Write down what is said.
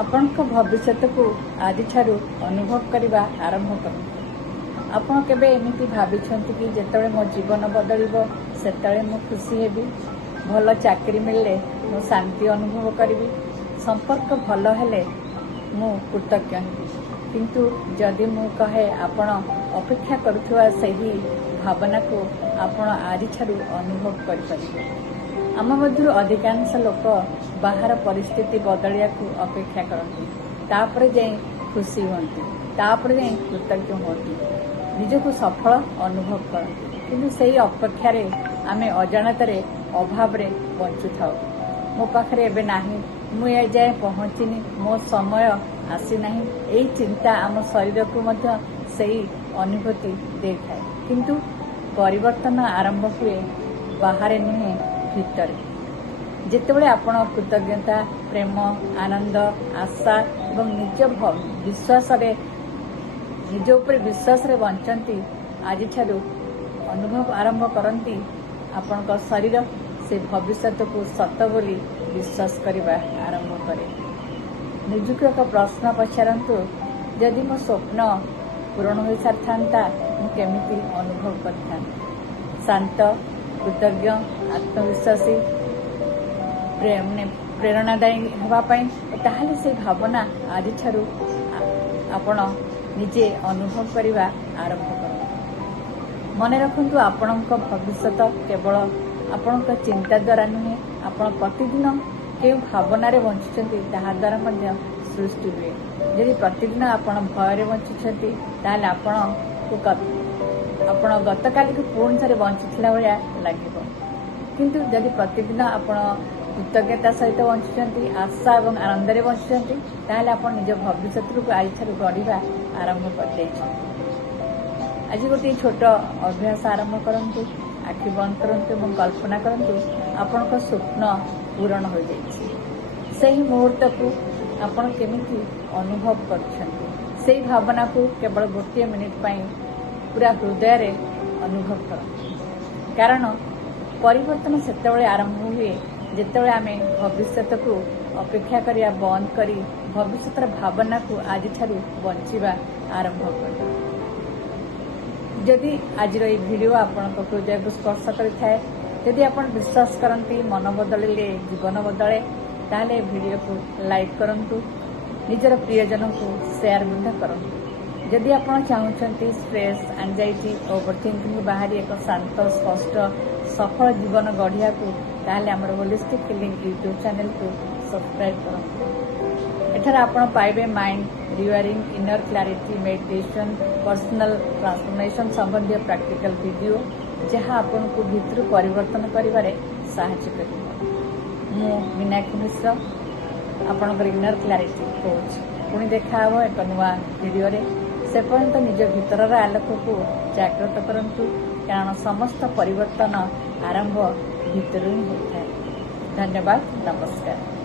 ଆପଣଙ୍କ ଭବିଷ୍ୟତକୁ ଆଜିଠାରୁ ଅନୁଭବ କରିବା ଆରମ୍ଭ କରନ୍ତୁ। ଆପଣ କେବେ ଏମିତି ଭାବିଛନ୍ତି କି ଯେତେବେଳେ ମୋ ଜୀବନ ବଦଳିବ ସେତେବେଳେ ମୁଁ ଖୁସି ହେବି, ଭଲ ଚାକିରି ମିଳିଲେ ମୁଁ ଶାନ୍ତି ଅନୁଭବ କରିବି, ସମ୍ପର୍କ ଭଲ ହେଲେ ମୁଁ କୃତଜ୍ଞ ହେବି। କିନ୍ତୁ ଯଦି ମୁଁ କହେ ଆପଣ ଅପେକ୍ଷା କରୁଥିବା ସେହି ଭାବନାକୁ ଆପଣ ଆଜିଠାରୁ ଅନୁଭବ କରିପାରିବେ। ଆମ ମଧ୍ୟରୁ ଅଧିକାଂଶ ଲୋକ ବାହାର ପରିସ୍ଥିତି ବଦଳିବାକୁ ଅପେକ୍ଷା କରନ୍ତି, ତାପରେ ଯାଇ ଖୁସି ହୁଅନ୍ତି, ତାପରେ ଯାଇ କୃତଜ୍ଞ ହୁଅନ୍ତି, ନିଜକୁ ସଫଳ ଅନୁଭବ କରନ୍ତି। କିନ୍ତୁ ସେହି ଅପେକ୍ଷାରେ ଆମେ ଅଜାଣତରେ ଅଭାବରେ ବଞ୍ଚୁଥାଉ। ମୋ ପାଖରେ ଏବେ ନାହିଁ, ମୁଁ ଏଯାଏ ପହଞ୍ଚିନି, ମୋ ସମୟ ଆସିନାହିଁ, ଏହି ଚିନ୍ତା ଆମ ଶରୀରକୁ ମଧ୍ୟ ସେହି ଅନୁଭୂତି ଦେଇଥାଏ। କିନ୍ତୁ ପରିବର୍ତ୍ତନ ଆରମ୍ଭ ହୁଏ ବାହାରେ ନୁହେଁ, ଭିତରେ। ଯେତେବେଳେ ଆପଣ କୃତଜ୍ଞତା, ପ୍ରେମ, ଆନନ୍ଦ, ଆଶା ଏବଂ ନିଜ ଉପରେ ବିଶ୍ୱାସରେ ବଞ୍ଚନ୍ତି, ଆଜିଠାରୁ ଅନୁଭବ ଆରମ୍ଭ କରନ୍ତି, ଆପଣଙ୍କ ଶରୀର ସେ ଭବିଷ୍ୟତକୁ ସତ ବୋଲି ବିଶ୍ୱାସ କରିବା ଆରମ୍ଭ କରେ। ନିଜକୁ ଏକ ପ୍ରଶ୍ନ ପଚାରନ୍ତୁ, ଯଦି ମୋ ସ୍ୱପ୍ନ ପୂରଣ ହୋଇସାରିଥାନ୍ତା ମୁଁ କେମିତି ଅନୁଭବ କରିଥାନ୍ତି? ଶାନ୍ତ, କୃତଜ୍ଞ, ଆତ୍ମବିଶ୍ୱାସୀ, ପ୍ରେରଣାଦାୟୀ ହେବା ପାଇଁ। ତାହେଲେ ସେହି ଭାବନା ଆଜିଠାରୁ ଆପଣ ନିଜେ ଅନୁଭବ କରିବା ଆରମ୍ଭ କରନ୍ତୁ। ମନେ ରଖନ୍ତୁ, ଆପଣଙ୍କ ଭବିଷ୍ୟତ କେବଳ ଆପଣଙ୍କ ଚିନ୍ତା ଦ୍ୱାରା ନୁହେଁ, ଆପଣ ପ୍ରତିଦିନ କେଉଁ ଭାବନାରେ ବଞ୍ଚୁଛନ୍ତି ତାହା ଦ୍ୱାରା ମଧ୍ୟ ସୃଷ୍ଟି ହୁଏ। ଯଦି ପ୍ରତିଦିନ ଆପଣ ଭୟରେ ବଞ୍ଚୁଛନ୍ତି ତାହେଲେ ଆପଣ ଗତକାଲିକୁ ପୁଣି ଥରେ ବଞ୍ଚୁଥିଲା ଭଳିଆ ଲାଗିବ। କିନ୍ତୁ ଯଦି ପ୍ରତିଦିନ ଆପଣ କୃତଜ୍ଞତା ସହିତ ବଞ୍ଚୁଛନ୍ତି, ଆଶା ଏବଂ ଆନନ୍ଦରେ ବଞ୍ଚୁଛନ୍ତି, ତାହେଲେ ଆପଣ ନିଜ ଭବିଷ୍ୟତକୁ ଆଜିଠାରୁ ଗଢ଼ିବା ଆରମ୍ଭ କରିଦେଇଛନ୍ତି। ଆଜି ଗୋଟିଏ ଛୋଟ ଅଭ୍ୟାସ ଆରମ୍ଭ କରନ୍ତୁ। ଆଖି ବନ୍ଦ କରନ୍ତୁ ଏବଂ କଳ୍ପନା କରନ୍ତୁ ଆପଣଙ୍କ ସ୍ୱପ୍ନ ପୂରଣ ହୋଇଯାଇଛି। ସେହି ମୁହୂର୍ତ୍ତକୁ ଆପଣ କେମିତି ଅନୁଭବ କରୁଛନ୍ତି, ସେହି ଭାବନାକୁ କେବଳ ଗୋଟିଏ ମିନିଟ୍ ପାଇଁ ପୁରା ହୃଦୟରେ ଅନୁଭବ କରନ୍ତୁ। କାରଣ ପରିବର୍ତ୍ତନ ସେତେବେଳେ ଆରମ୍ଭ ହୁଏ ଯେତେବେଳେ ଆମେ ଭବିଷ୍ୟତକୁ ଅପେକ୍ଷା କରିବା ବନ୍ଦ କରି ଭବିଷ୍ୟତର ଭାବନାକୁ ଆଜିଠାରୁ ବଞ୍ଚିବା ଆରମ୍ଭ କରିବା। ଯଦି ଆଜିର ଏହି ଭିଡ଼ିଓ ଆପଣଙ୍କ ହୃଦୟକୁ ସ୍ପର୍ଶ କରିଥାଏ, ଯଦି ଆପଣ ବିଶ୍ୱାସ କରନ୍ତି ମନ ବଦଳିଲେ ଜୀବନ ବଦଳେ, ତାହେଲେ ଏହି ଭିଡ଼ିଓକୁ ଲାଇକ୍ କରନ୍ତୁ, ନିଜର ପ୍ରିୟଜନଙ୍କୁ ସେୟାର ମଧ୍ୟ କରନ୍ତୁ। ଯଦି ଆପଣ ଚାହୁଁଛନ୍ତି ଷ୍ଟ୍ରେସ୍, ଆଞ୍ଜାଇଟି, ଓଭରଥିଙ୍କିଂ ବାହାରି ଏକ ଶାନ୍ତ, ସ୍ପଷ୍ଟ, ସଫଳ ଜୀବନ ଗଢ଼ିବାକୁ, ତାହେଲେ ଆମର ହୋଲିଷ୍ଟିକ୍ ହିଲିଂ ୟୁଟ୍ୟୁବ୍ ଚ୍ୟାନେଲକୁ ସବସ୍କ୍ରାଇବ୍ କରନ୍ତୁ। ଏଠାରେ ଆପଣ ପାଇବେ mind rewiring, inner clarity, meditation, personal transformation ସମ୍ବନ୍ଧୀୟ ପ୍ରାକ୍ଟିକାଲ ଭିଡ଼ିଓ, ଯାହା ଆପଣଙ୍କୁ ଭିତରୁ ପରିବର୍ତ୍ତନ କରିବାରେ ସାହାଯ୍ୟ କରିବ। ମୁଁ ମୀନାକ୍ଷୀ ମିଶ୍ର, ଆପଣଙ୍କର ଇନର କ୍ଲାରିଟି କୋଚ୍। ପୁଣି ଦେଖା ହେବ ଏକ ନୂଆ ଭିଡ଼ିଓରେ। ସେ ପର୍ଯ୍ୟନ୍ତ ନିଜ ଭିତରର ଆଲୋକକୁ ଜାଗ୍ରତ କରନ୍ତୁ, କାରଣ ସମସ୍ତ ପରିବର୍ତ୍ତନ ଆରମ୍ଭ ଭିତରୁ ହିଁ ହୋଇଥାଏ। ଧନ୍ୟବାଦ, ନମସ୍କାର।